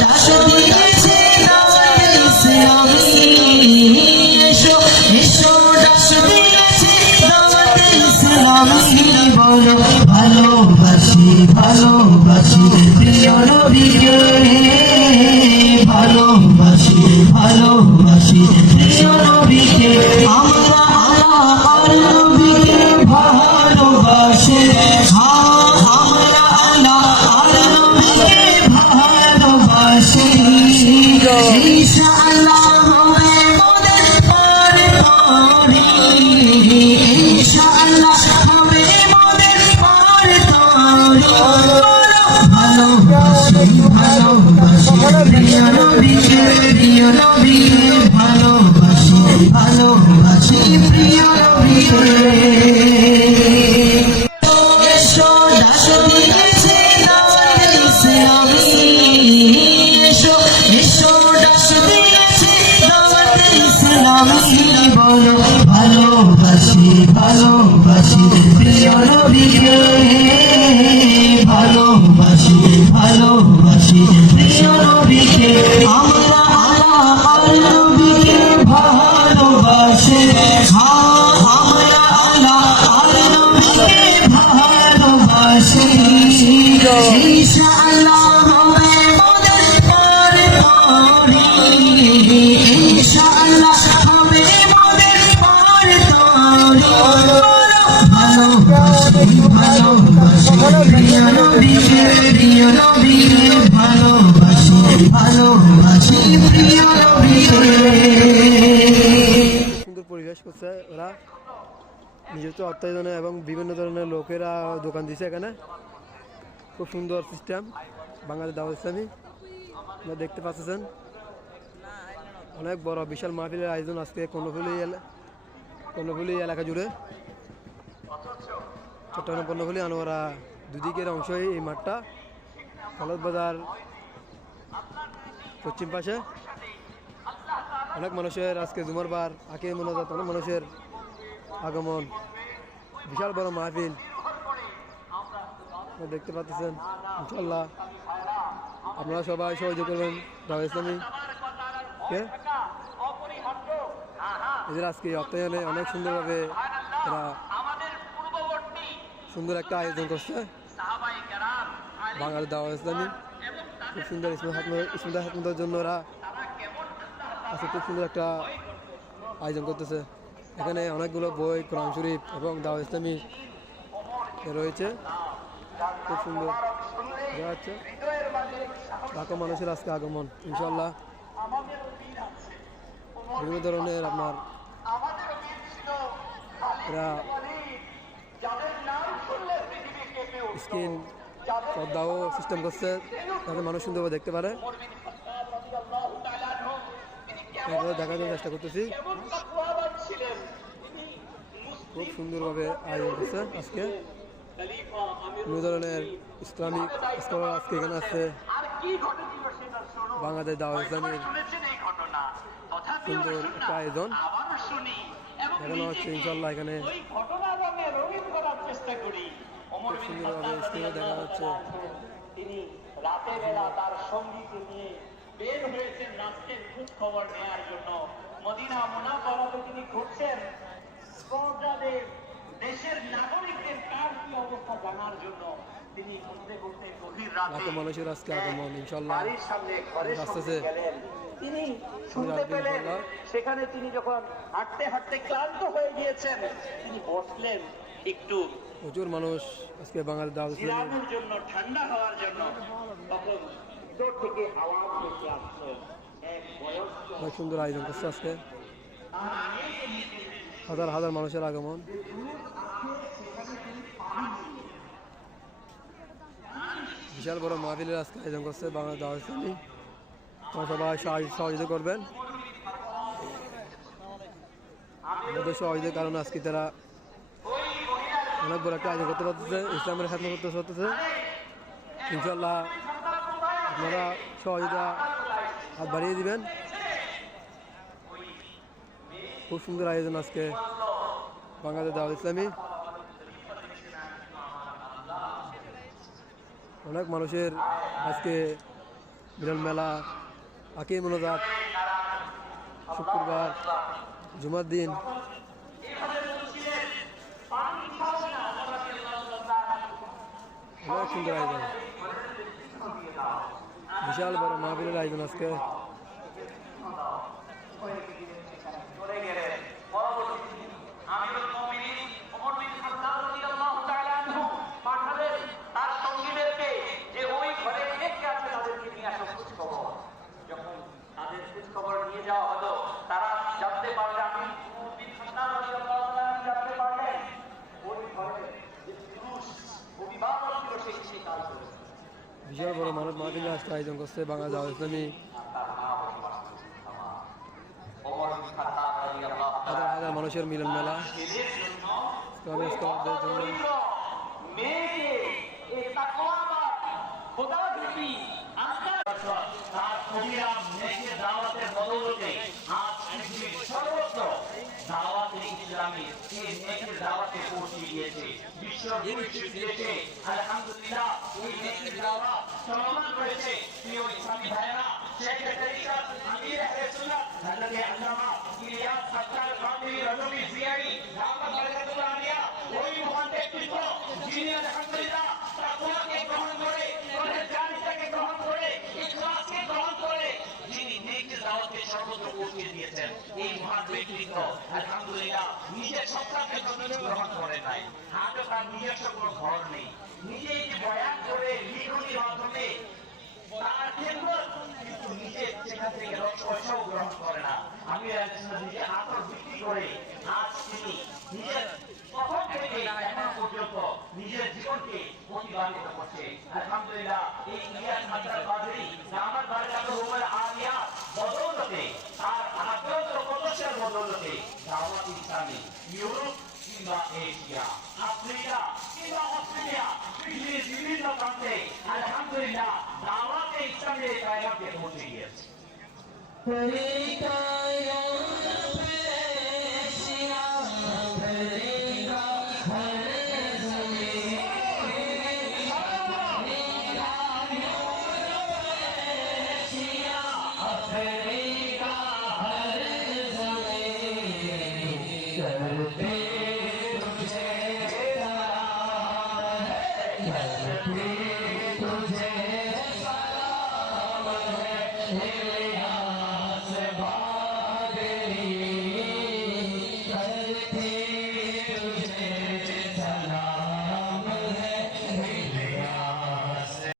ডাক দিয়েছে দাওয়াতে ইসলামী এসো এসো ডাক দিয়েছে দাওয়াতে ইসলামী বলো ভালোবাসি ভালোবাসি প্রিয় নবীকে ভালোবাসি ভালোবাসি প্রিয় নবীকে আমরা আল্লাহর নবীকে ভালোবাসি আমরা আল্লাহর নবীকে ভালোবাসি ইনশাআল্লাহ হবে মোদের পরপরি ইনশাআল্লাহ হবে মোদের পরপরি ভালোবাসি ভালোবাসি প্রিয় নবীকে ভালোবাসি ভালোবাসি প্রিয় নবীকে এসো ডাক দিয়েছে দাওয়াতে ইসলামী এসো এসো ডাক দিয়েছে দাওয়াতে ইসলামী বলো ভালোবাসি ভালোবাসি প্রিয় নবীকে ভালোবাসি ভালোবাসি প্রিয় নবীকে আমরা আল্লাহর নবীকে ভালোবাসি আমরা আল্লাহর নবীকে ভালোবাসি ইনশাআল্লাহ হবে মোদের পরপরি ইনশাআল্লাহ হবে মোদের পরপরি ভালোবাসি ভালোবাসি প্রিয় নবীকে ভালোবাসি ভালোবাসি প্রিয় নবীকে সুন্দর পরিবেশ করছে ওরা নিজস্ব অর্থায়নে এবং বিভিন্ন ধরনের লোকেরা দোকান দিছে এখানে খুব সুন্দর সিস্টেম বাংলাদেশ দাওয়াত ইসলামী আপনারা দেখতে পাচ্ছেন অনেক বড় বিশাল মাহফিলের আয়োজন আজকে কর্ণফুলী এলাকা জুড়ে চট্টগ্রাম কর্ণফুলী আনোয়ারা দুদিকের অংশই এই মাঠটা কলদ বাজার পশ্চিম পাশে অনেক মানুষের আজকে জুমার বার আগে মোনাজাত অনেক মানুষের আগমন বিশাল বড় মাহফিল দেখতে পাচ্ছেন ইনশাল্লাহ আপনারা সবাই সহযোগ করবেন দাওয়াত ইসলামী কে এদের আজকে অর্থায়নে অনেক সুন্দরভাবে এরা সুন্দর একটা আয়োজন করছে বাংলাদেশ দাওয়াত ইসলামী খুব সুন্দর ইসলাম হাতমদের জন্য ওরা আজকে খুব সুন্দর একটা আয়োজন করতেছে এখানে অনেকগুলো বই কোরআন শরীফ এবং দাওয়াত ইসলামী রয়েছে খুব সুন্দর দেখা যাচ্ছে লাখো মানুষের আজকে আগমন ইনশাল্লাহ বিভিন্ন ধরনের আপনার এরা স্ক্রিন পর্দাও সিস্টেম করছে যাতে মানুষ সুন্দরভাবে দেখতে পারে দেখার জন্য চেষ্টা করতেছি খুব সুন্দরভাবে আয়োজন করছে আজকে বিভিন্ন ধরনের ইসলামিক স্কলার আজকে এখানে আসছে বাংলাদেশ দাওয়াত ইসলামীর সুন্দর একটা আয়োজন দেখানো হচ্ছে ইনশাল্লাহ এখানে খুব সুন্দরভাবে স্ক্রিনে দেখা যাচ্ছে তিনি রাতের বেলা তার সঙ্গীকে নিয়ে বের হয়েছেন রাষ্ট্রের খোঁজ খবর নেওয়ার জন্য মদিনা মুনাওয়ারাতে তিনি ঘুরছেন প্রজাদের দেশের নাগরিকদের কার কি অবস্থা জানার জন্য তিনি ঘুরতে ঘুরতে গভীর রাতে মানুষের আজকে আগমন ইনশাল্লাহ বাড়ির সামনে ঘরের সামনে গেলেন তিনি শুনতে পেলেন সেখানে তিনি যখন হাঁটতে হাঁটতে ক্লান্ত হয়ে গিয়েছেন তিনি বসলেন একটু প্রচুর মানুষ আজকে বাংলাদেশ দাওয়াত ইসলামীর জন্য ঠান্ডা হওয়ার জন্য তখন ভিতর থেকে আওয়াজ ভেসে আসছে এক বয়স্ক অনেক সুন্দর আয়োজন করছে আজকে হাজার হাজার মানুষের আগমন বিশাল বড় মাহফিলের আজকে আয়োজন করছে বাংলাদেশ দাওয়াত ইসলামী সবাই সহযোগিতা করবেন আমাদের সহযোগিতার কারণে আজকে তারা অনেক বড় একটা আয়োজন করতে পারতেছে ইসলামের খাতনা করতে পারতেছে ইনশাল্লাহ আপনারা সহযোগিতা হাত বাড়িয়ে দিবেন খুব সুন্দর আয়োজন আজকে বাংলাদেশ দাওয়াত ইসলামী অনেক মানুষের আজকে মিলন মেলা, আকির মোনাজাত, শুক্রবার, জুমার দিন। অনেক সুন্দর আয়োজন, বিশাল বড় মাহফিলের আয়োজন আজকে। চলে গেলেন পরবর্তী আমিরুল মুমিনিন ওমর বিন খাত্তাব রাদিয়াল্লাহু তাআলা আনহু পাঠালেন তার সঙ্গীদেরকে যে ওই ঘরে কে কে আছে তাদেরকে নিয়ে আসো খোঁজ খবর। যখন তাদের খোঁজ খবর নিয়ে যাওয়া হলো তারা জানতে পারলেন আমির ওমর বিন খাত্তাব রাদিয়াল্লাহু তাআলা জানতে পারলেন ওই ঘরে যে পুরুষ অভিভাবক ছিল সেই কাজ করেছে। বিশাল বড় মানব মাহফিল আজকে আয়োজন করছে বাংলা জামাত ইসলামী। তার নাম ওমর বিন খাত্তাব রাদিয়াল্লাহু তাআলা হাজার হাজার মানুষের মিলন মেলা, ছেলের জন্য প্রবেশ করদের জন্য। মেয়েকে এই তাকওয়াবাদ খোদাভীতি তার কবিরা মেয়েকে দাওয়াতের বদৌলতে আজ পৃথিবীর সর্বত্র দাওয়াতে ইসলামী এই মেয়েকে দাওয়াতে পৌঁছে গিয়েছে। বিশ্বের বিভিন্ন দেশে আলহামদুলিল্লাহ ওই মেয়েকে দাওয়াত চলমান রয়েছে। প্রিয় ইসলামী ভাইয়েরা, শেখে তরিকত আমির আহলে সুন্নাত হযরত আল্লামা ইলিয়াস আক্তার কাদরি রজবী জিয়ারি দাওয়াত বারাকাতুল্লাহ আলিয়া ওই মহান ব্যক্তিত্ব যিনি আলহামদুলিল্লাহ তাকওয়াকে গ্রহণ করে পরহেজগারিতাকে গ্রহণ করে ইখলাসকে গ্রহণ করে যিনি নেকের দাওয়াতকে সর্বত্র পৌঁছে দিয়েছেন। এই মহান ব্যক্তিত্ব আলহামদুলিল্লাহ নিজের সত্তাকে গ্রহণ করে নাই, আজও তার নিজস্ব কোনো ঘর নেই। নিজেই বয়ান করে লিখনির মাধ্যমে তার খেদমত, কিন্তু নিজে সেখান থেকে পয়সাও গ্রহণ করে না। আমি নিজে আতর বিক্রি করে আজ তিনি নিজের প্রথম থেকে এখন পর্যন্ত নিজের জীবনকে প্রতিপালিত করছে। আলহামদুলিল্লাহ এই ইলিয়াস আক্তার কাদরি দামাত বারাকাতুহুল আলিয়া বদৌলতে তার আগ্রহ প্রদর্শনের বদৌলতে দাওয়াত ইসলামী ইউরোপ কিংবা এশিয়া, আফ্রিকা কিংবা অস্ট্রেলিয়া, পৃথিবীর বিভিন্ন প্রান্তে আলহামদুলিল্লাহ দাওয়াতে ইসলামের কায়নাতে পৌঁছে গিয়েছে।